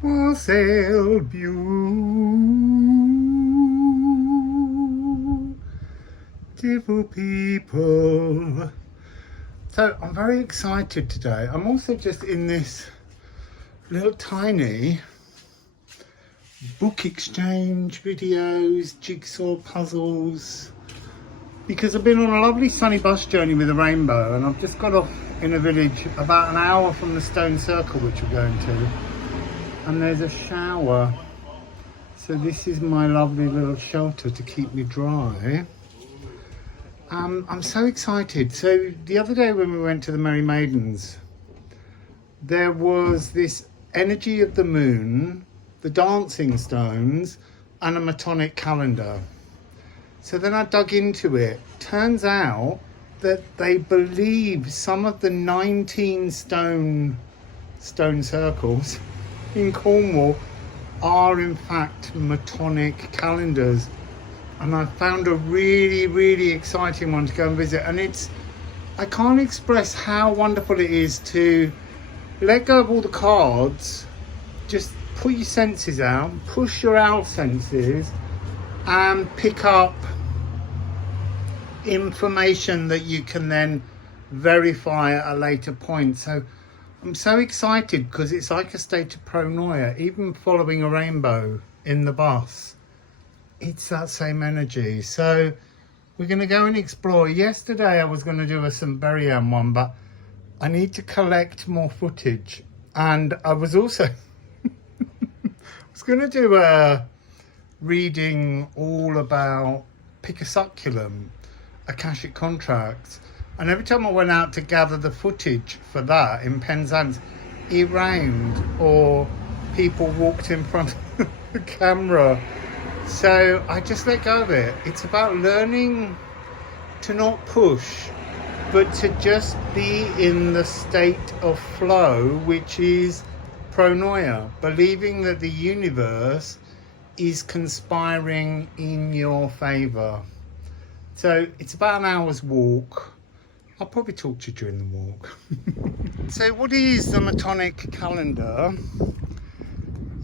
Wassail, beautiful people. So I'm very excited today. I'm also just in this little tiny book exchange videos, jigsaw puzzles, because I've been on a lovely sunny bus journey with a rainbow, and I've just got off in a village about an hour from the stone circle which we're going to, and there's a shower, so this is my lovely little shelter to keep me dry. I'm so excited. So the other day when we went to the Merry Maidens, there was this energy of the moon, the dancing stones, and a Metonic calendar. So then I dug into it. Turns out that they believe some of the 19 stone circles in Cornwall are in fact Metonic calendars. And I found a really exciting one to go and visit. And I can't express how wonderful it is to let go of all the cards, just put your senses out, push your out senses, and pick up information that you can then verify at a later point. So I'm so excited because it's like a state of paranoia, even following a rainbow in the bus. It's that same energy. So we're going to go and explore. Yesterday I was going to do a St. Berrian one, but I need to collect more footage. And I was also going to do a reading all about pick a succulent, Akashic contracts. And every time I went out to gather the footage for that in Penzance, it rained or people walked in front of the camera. So I just let go of it. It's about learning to not push, but to just be in the state of flow, which is pronoia, believing that the universe is conspiring in your favor. So it's about an hour's walk. I'll probably talk to you during the walk. So what is the Metonic calendar?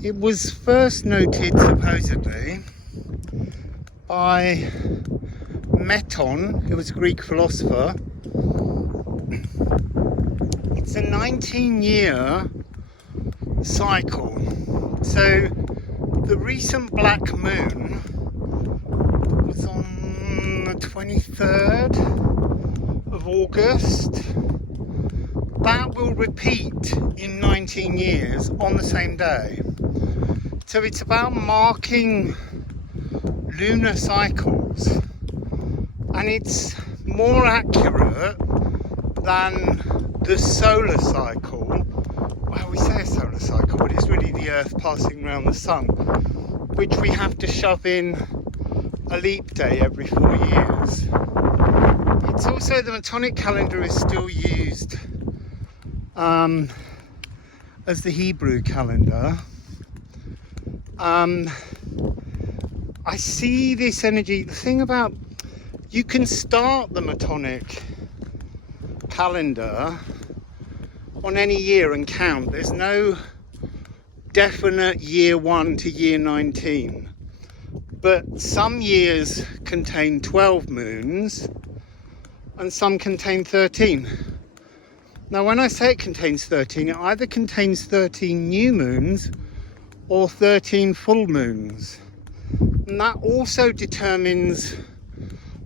It was first noted supposedly by Meton, who was a Greek philosopher. It's a 19-year cycle. So the recent black moon was on the 23rd of August. That will repeat in 19 years on the same day. So it's about marking lunar cycles, and it's more accurate than the solar cycle. Well, we say a solar cycle, but it's really the Earth passing around the sun, which we have to shove in a leap day every 4 years. It's also, the Metonic calendar is still used as the Hebrew calendar. I see this energy. The thing about, you can start the Metonic calendar on any year and count. There's no definite year 1 to year 19. But some years contain 12 moons and some contain 13. Now when I say it contains 13, it either contains 13 new moons or 13 full moons. And that also determines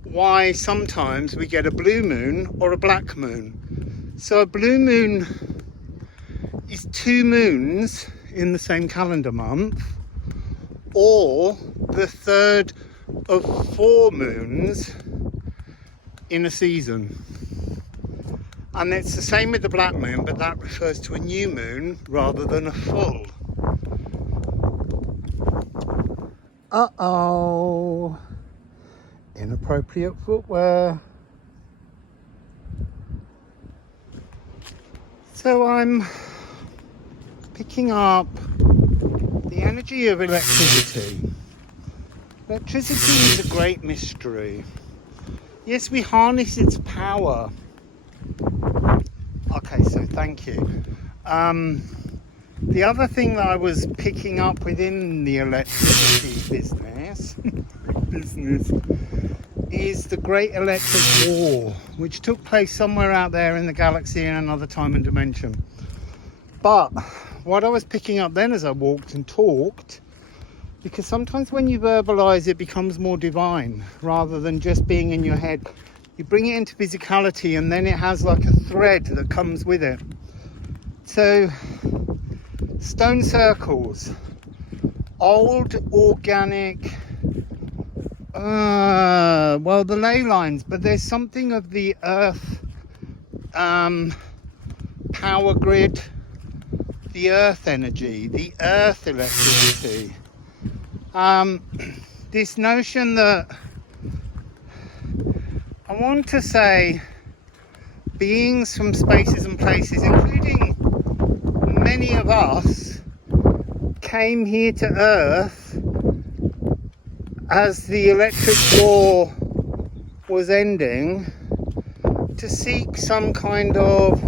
why sometimes we get a blue moon or a black moon. So a blue moon is 2 moons in the same calendar month, or the third of 4 moons in a season. And it's the same with the black moon, but that refers to a new moon rather than a full. Uh-oh. Inappropriate footwear. So I'm picking up the energy of electricity. Electricity is a great mystery. Yes, we harness its power. Okay, so thank you. The other thing that I was picking up within the electricity business is the Great Electric War, which took place somewhere out there in the galaxy in another time and dimension. But what I was picking up then as I walked and talked, because sometimes when you verbalize, it becomes more divine rather than just being in your head. You bring it into physicality, and then it has like a thread that comes with it. So stone circles, old organic, well, the ley lines, but there's something of the earth power grid, the earth energy, the earth electricity. This notion that I want to say beings from spaces and places, including many of us, came here to Earth as the electric war was ending to seek some kind of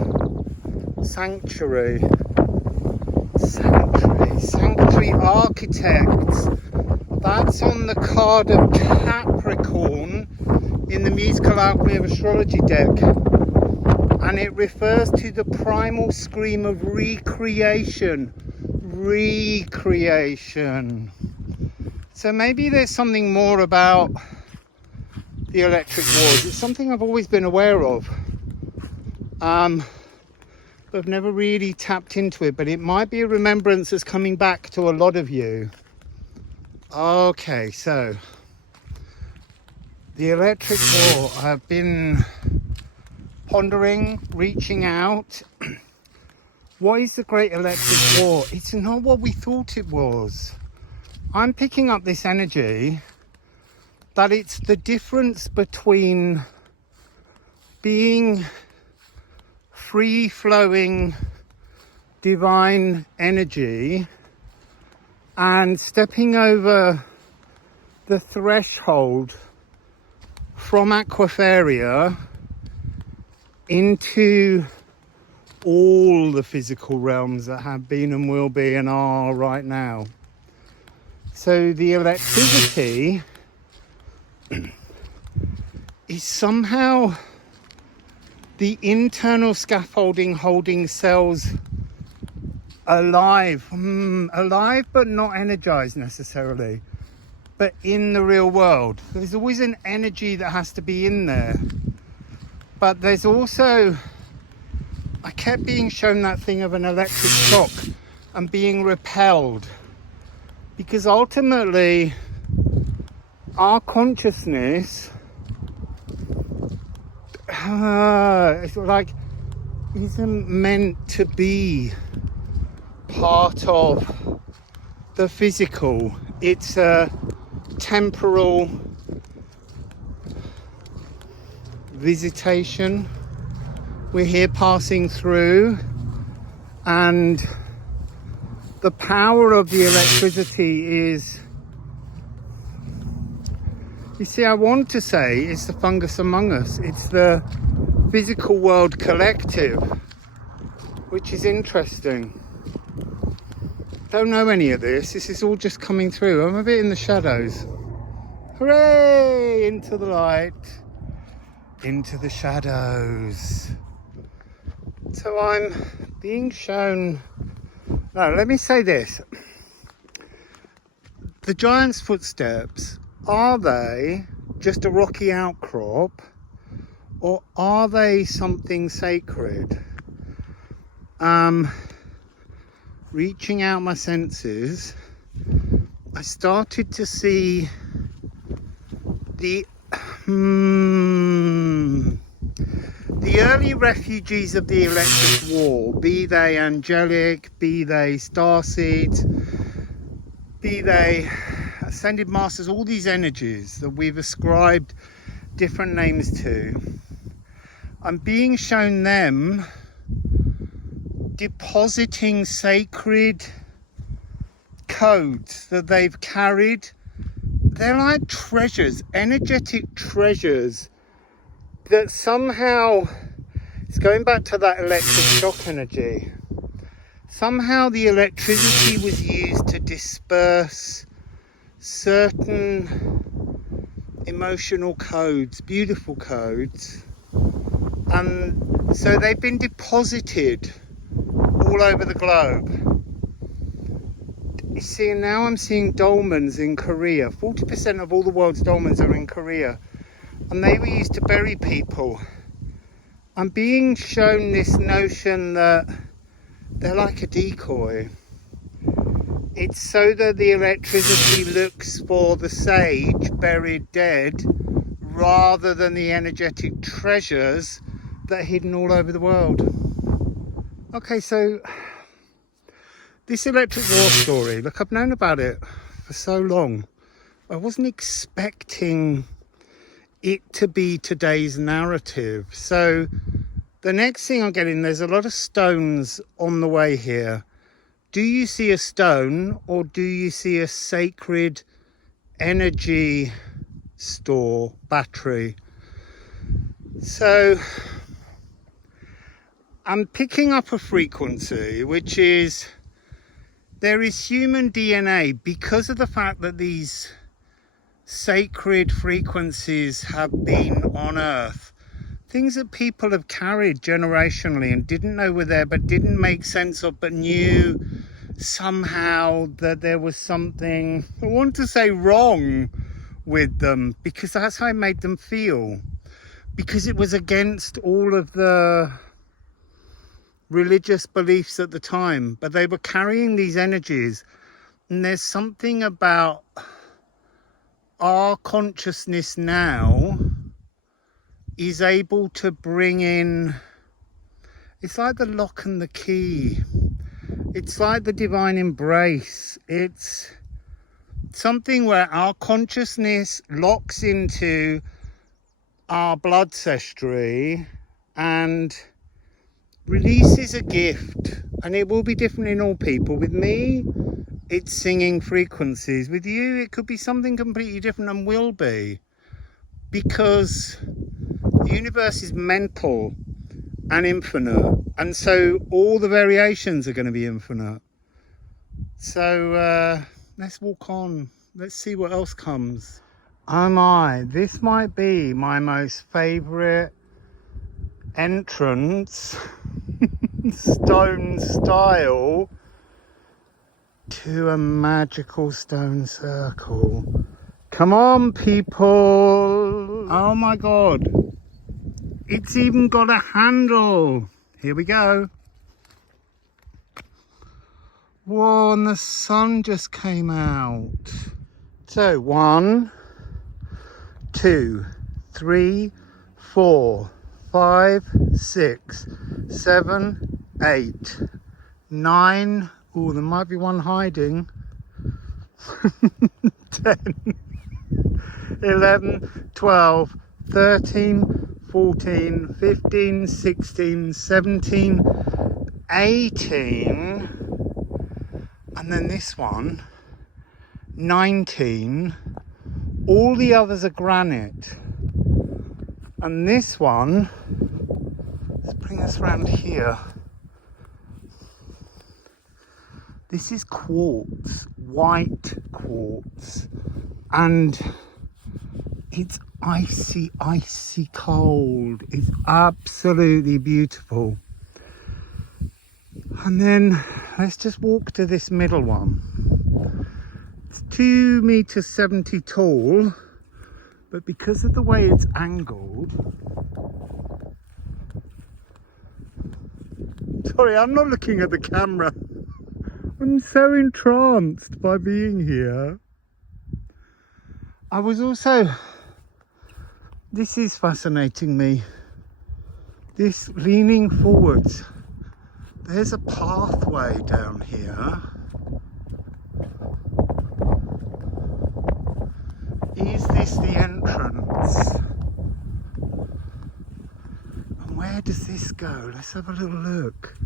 sanctuary architects. That's on the card of Capricorn in the musical Alchemy of Astrology deck, and it refers to the primal scream of recreation. So maybe there's something more about the electric wars. It's something I've always been aware of, but I've never really tapped into it. But it might be a remembrance that's coming back to a lot of you. Okay, so the electric war, I've been pondering, reaching out. What is the Great Electric War? It's not what we thought it was. I'm picking up this energy that it's the difference between being free-flowing divine energy and stepping over the threshold from Aquafaria into all the physical realms that have been and will be and are right now. So the electricity is somehow the internal scaffolding holding cells alive but not energized necessarily, but in the real world. There's always an energy that has to be in there, but there's also, I kept being shown that thing of an electric shock and being repelled, because ultimately our consciousness it's like isn't meant to be part of the physical. It's a temporal visitation. We're here passing through, and the power of the electricity is, you see, I want to say it's the fungus among us. It's the physical world collective, which is interesting. Don't know any of this. This is all just coming through. I'm a bit in the shadows. Hooray! Into the light, into the shadows. So I'm being shown, no, let me say this. The giant's footsteps, are they just a rocky outcrop, or are they something sacred? Reaching out my senses, I started to see the early refugees of the electric war, be they angelic, be they starseeds, be they ascended masters, all these energies that we've ascribed different names to. I'm being shown them depositing sacred codes that they've carried. They're like treasures, energetic treasures that somehow, it's going back to that electric shock energy, somehow the electricity was used to disperse certain emotional codes, beautiful codes, and so they've been deposited all over the globe. You see, now I'm seeing dolmens in Korea. 40% of all the world's dolmens are in Korea, and they were used to bury people. I'm being shown this notion that they're like a decoy. It's so that the electricity looks for the sage buried dead rather than the energetic treasures that are hidden all over the world. Okay, so this electric war story, look, I've known about it for so long. I wasn't expecting it to be today's narrative. So the next thing I'm getting, there's a lot of stones on the way here. Do you see a stone, or do you see a sacred energy store, battery? So I'm picking up a frequency, which is, there is human DNA, because of the fact that these sacred frequencies have been on Earth. Things that people have carried generationally and didn't know were there, but didn't make sense of, but knew somehow that there was something, I want to say, wrong with them, because that's how it made them feel. Because it was against all of the religious beliefs at the time, but they were carrying these energies. And there's something about our consciousness now is able to bring in, it's like the lock and the key. It's like the divine embrace. It's something where our consciousness locks into our blood ancestry and releases a gift. And it will be different in all people. With me, it's singing frequencies. With you, it could be something completely different, and will be. Because the universe is mental and infinite, and so all the variations are going to be infinite. So let's walk on. Let's see what else comes. Oh my, this might be my most favourite entrance, stone style, to a magical stone circle. Come on, people. Oh my god. It's even got a handle. Here we go. Whoa, and the sun just came out. So 1, 2, 3, 4, 5, 6, 7, 8, 9. Oh, there might be one hiding. 10, 11, 12, 13, 14, 15, 16, 17, 18, and then this one, 19. All the others are granite. And this one, let's bring this around here. This is quartz, white quartz, and it's icy, icy cold. It's absolutely beautiful. And then let's just walk to this middle one. It's 2 meters 70 tall, but because of the way it's angled, sorry, I'm not looking at the camera. I'm so entranced by being here. I was also, this is fascinating me. This leaning forwards. There's a pathway down here. Is this the entrance? And where does this go? Let's have a little look.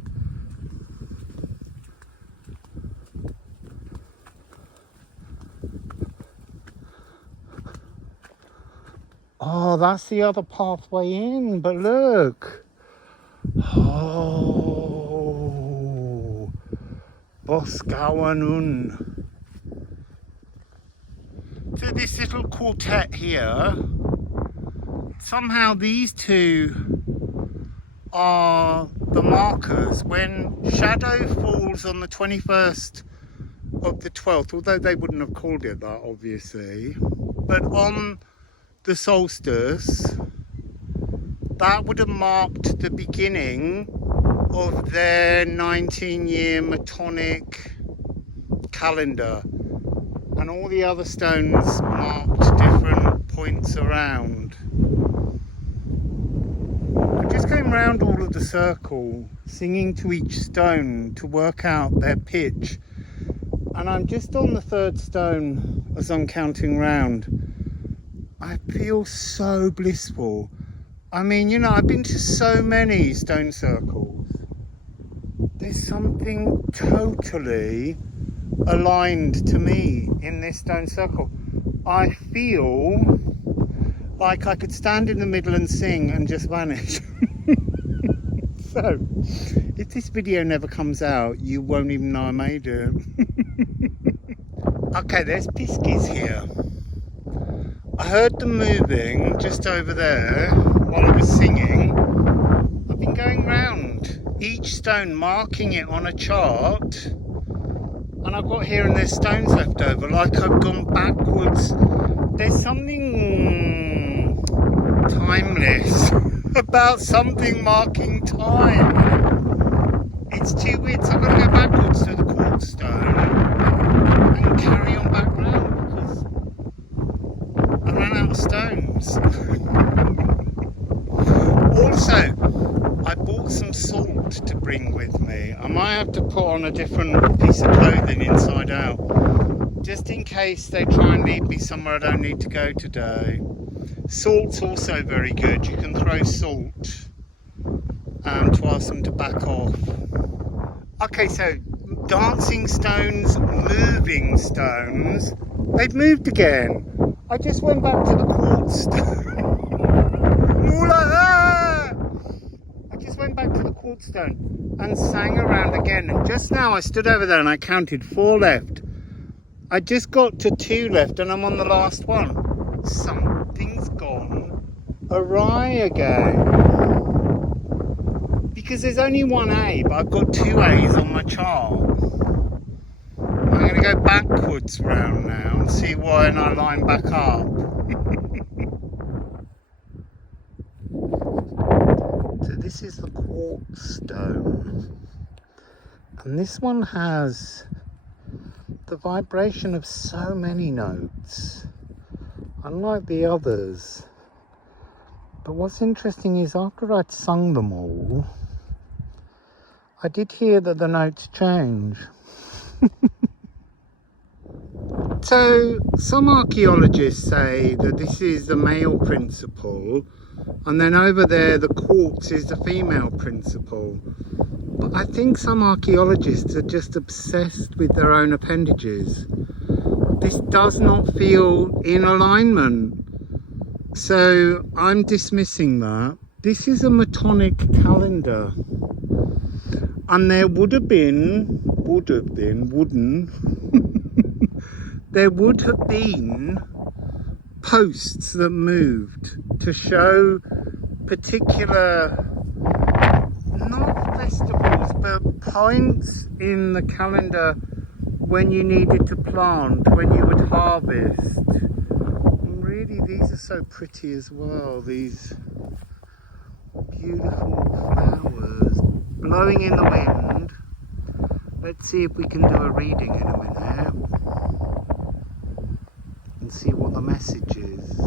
Oh, that's the other pathway in, but look. Oh, Boscawen-ûn. So this little quartet here, somehow these two are the markers when shadow falls on the 21st of the 12th, although they wouldn't have called it that obviously, but on the solstice, that would have marked the beginning of their 19-year Metonic calendar, and all the other stones marked different points around. I'm just going round all of the circle, singing to each stone to work out their pitch, and I'm just on the third stone as I'm counting round. I feel so blissful. I mean, you know, I've been to so many stone circles. There's something totally aligned to me in this stone circle. I feel like I could stand in the middle and sing and just vanish. So, if this video never comes out, you won't even know I made it. Okay, there's Piskies here. I heard them moving just over there while I was singing. I've been going round each stone, marking it on a chart, and I've got here and there's stones left over, like I've gone backwards. There's something timeless about something marking time. It's too weird, so I've got to go backwards to the quartz stone and carry on back round because I ran out of stones. Also, I bought some salt to bring with me. I might have to put on a different piece of clothing inside out, just in case they try and lead me somewhere I don't need to go today. Salt's also very good. You can throw salt to ask them to back off. Okay, so dancing stones, moving stones. They've moved again. I just went back to the quartz stone. I just went back to the quartz stone and sang around again. And just now I stood over there and I counted 4 left. I just got to 2 left and I'm on the last one. Something's gone awry again. Because there's only 1 A, but I've got 2 A's on my chart. I'm going to go backwards round now and see why, and I line back up. So this is the quartz stone. And this one has the vibration of so many notes, unlike the others. But what's interesting is after I'd sung them all, I did hear that the notes change. So some archaeologists say that this is the male principle, and then over there the quartz is the female principle. But I think some archaeologists are just obsessed with their own appendages. This does not feel in alignment. So I'm dismissing that. This is a Metonic calendar. And there would have been, there would have been posts that moved to show particular, not festivals, but points in the calendar when you needed to plant, when you would harvest. And really, these are so pretty as well, these beautiful flowers blowing in the wind. Let's see if we can do a reading in a minute and see what the message is.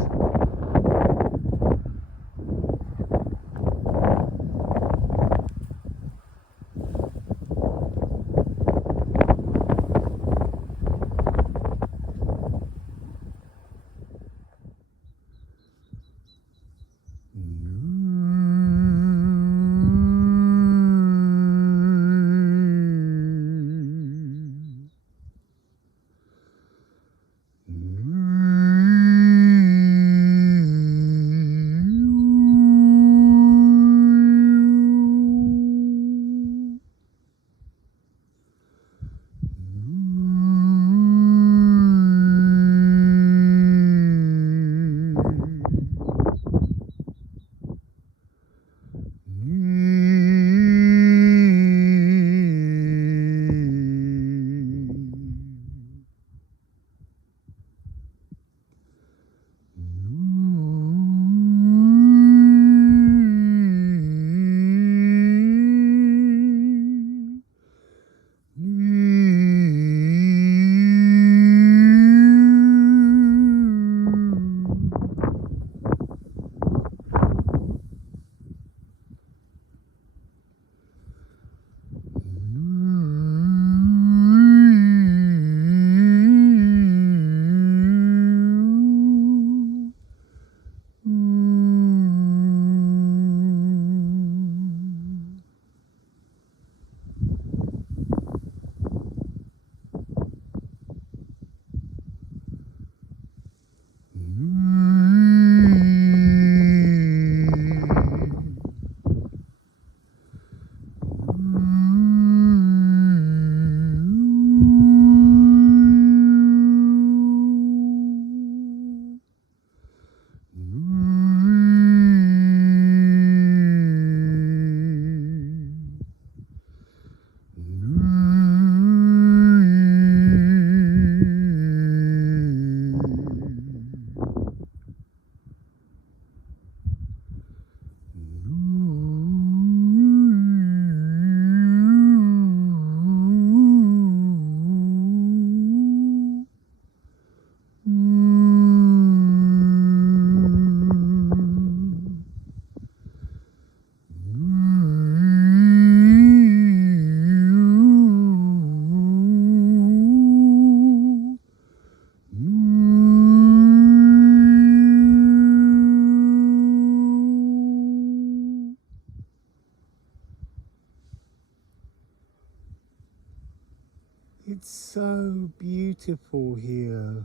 It's so beautiful here.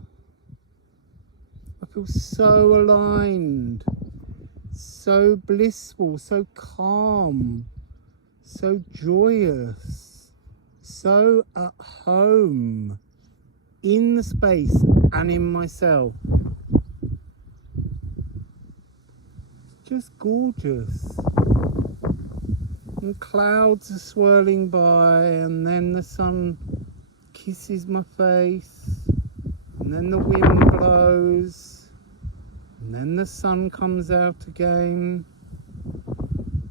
I feel so aligned, so blissful, so calm, so joyous, so at home in the space and in myself. It's just gorgeous. And clouds are swirling by, and then the sun kisses my face, and then the wind blows, and then the sun comes out again.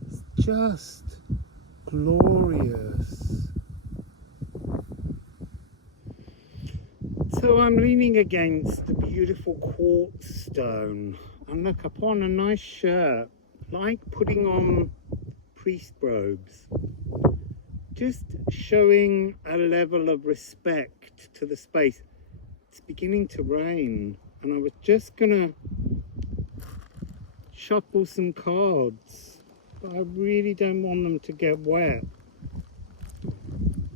It's just glorious. So I'm leaning against the beautiful quartz stone, and look, I put on a nice shirt, like putting on priest robes, just showing a level of respect to the space. It's beginning to rain, and I was just gonna shuffle some cards, but I really don't want them to get wet.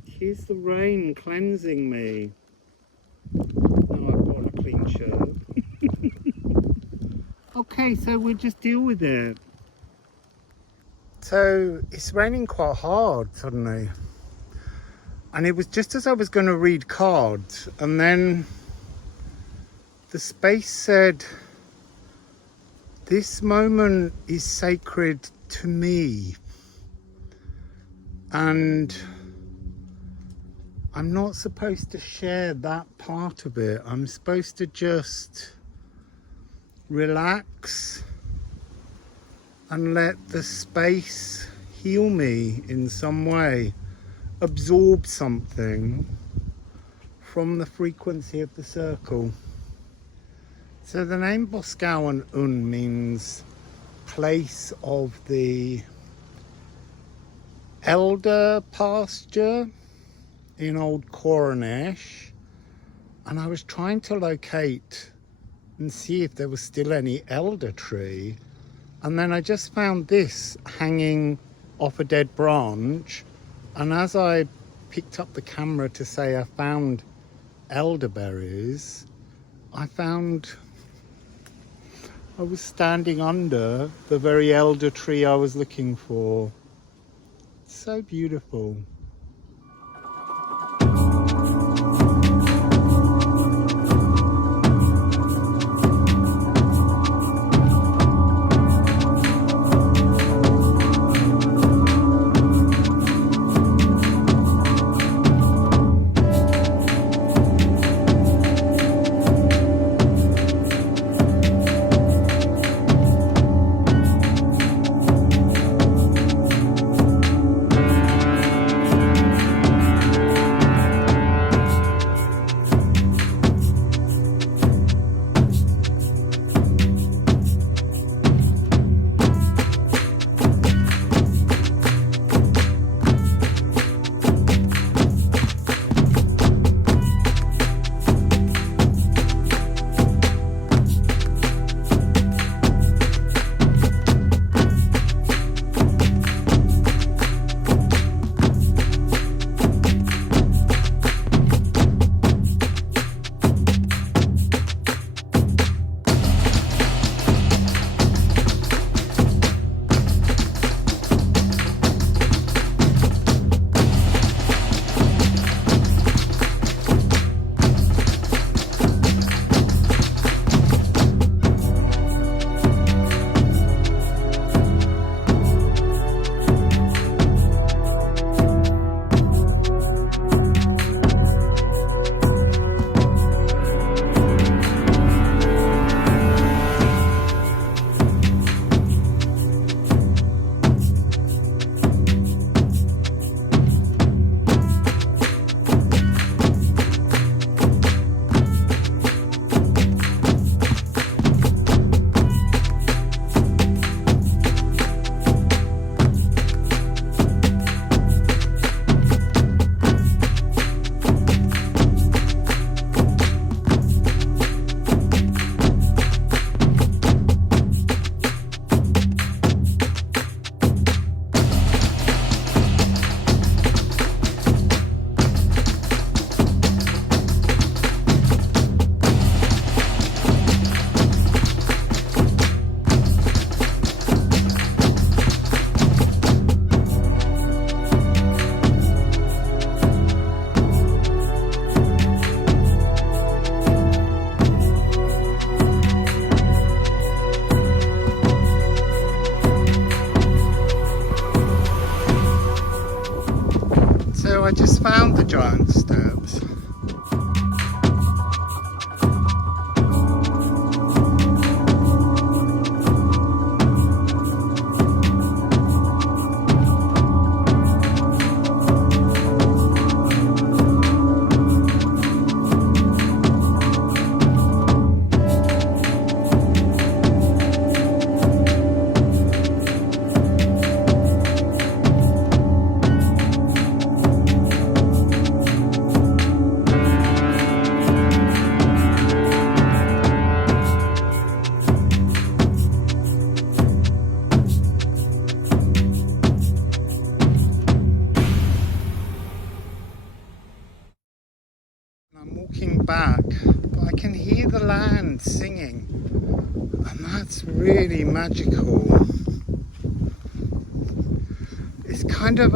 Here's the rain cleansing me. No, I've got a clean shirt. Okay, so we'll just deal with it. So it's raining quite hard suddenly, and it was just as I was going to read cards, and then the space said, this moment is sacred to me, and I'm not supposed to share that part of it. I'm supposed to just relax and let the space heal me in some way, absorb something from the frequency of the circle. So the name Boscawen-ûn means place of the elder pasture in Old Cornish, and I was trying to locate and see if there was still any elder tree. And then I just found this hanging off a dead branch, and as I picked up the camera to say I found elderberries, I was standing under the very elder tree I was looking for. It's so beautiful. I'm walking back, but I can hear the land singing, and that's really magical. It's kind of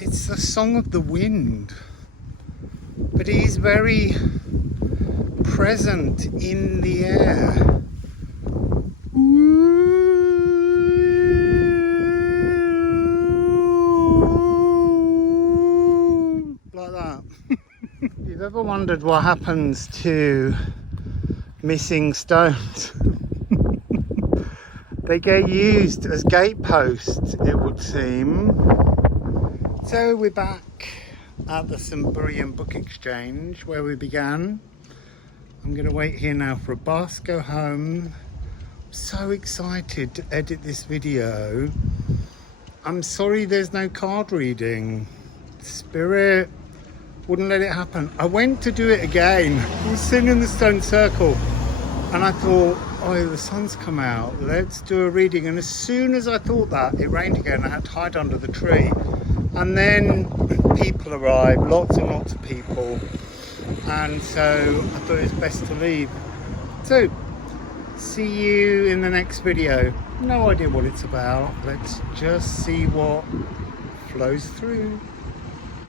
it's the song of the wind, but he's very present in the air. Like that. If you've ever wondered what happens to missing stones, they get used as gateposts, it would seem. So we're back at the Sumerian Book Exchange where we began. I'm going to wait here now for a bus, go home. I'm so excited to edit this video. I'm sorry there's no card reading. Spirit wouldn't let it happen. I went to do it again. I was sitting in the stone circle and I thought, oh, the sun's come out, let's do a reading. And as soon as I thought that, it rained again. I had to hide under the tree. And then people arrived, lots and lots of people. And so I thought it was best to leave. So, see you in the next video. No idea what it's about. Let's just see what flows through.